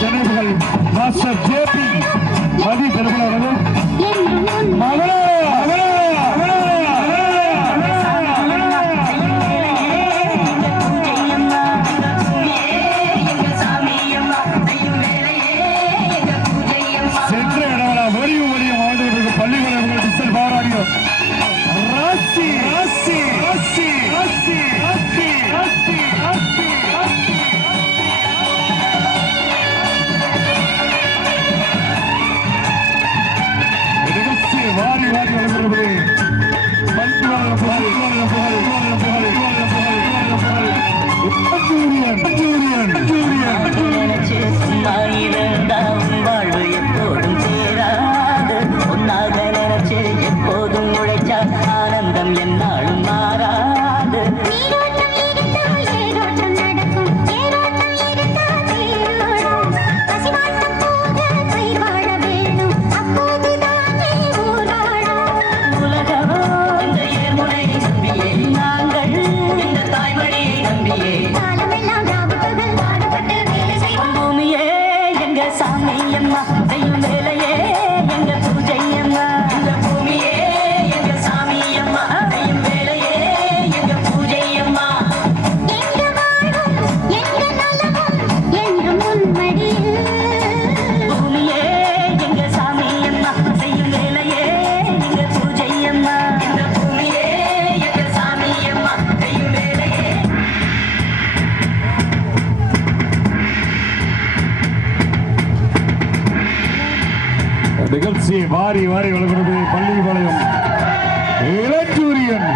சென்னைகள் master JP மதி திருமணம் மகளே சென்ற இடங்களா வரியும் வரியும் வாழ்ந்து பள்ளிகள் டிசல் பாராடியும் ராசி ராசி ராசி ராசி ராசி ராசி ராசி வாரி வாரி வளர்கிறது வாழ்வு எப்போதும் சேராது ஒன்னாக நினைச்சு எப்போதும் உழைச்சா ஆனந்தம் என்னாலும் மாறாது நிகழ்ச்சி வாரி வாரி வளர்கிறது பள்ளிப்பாளையம் இளஞ்சூரியன்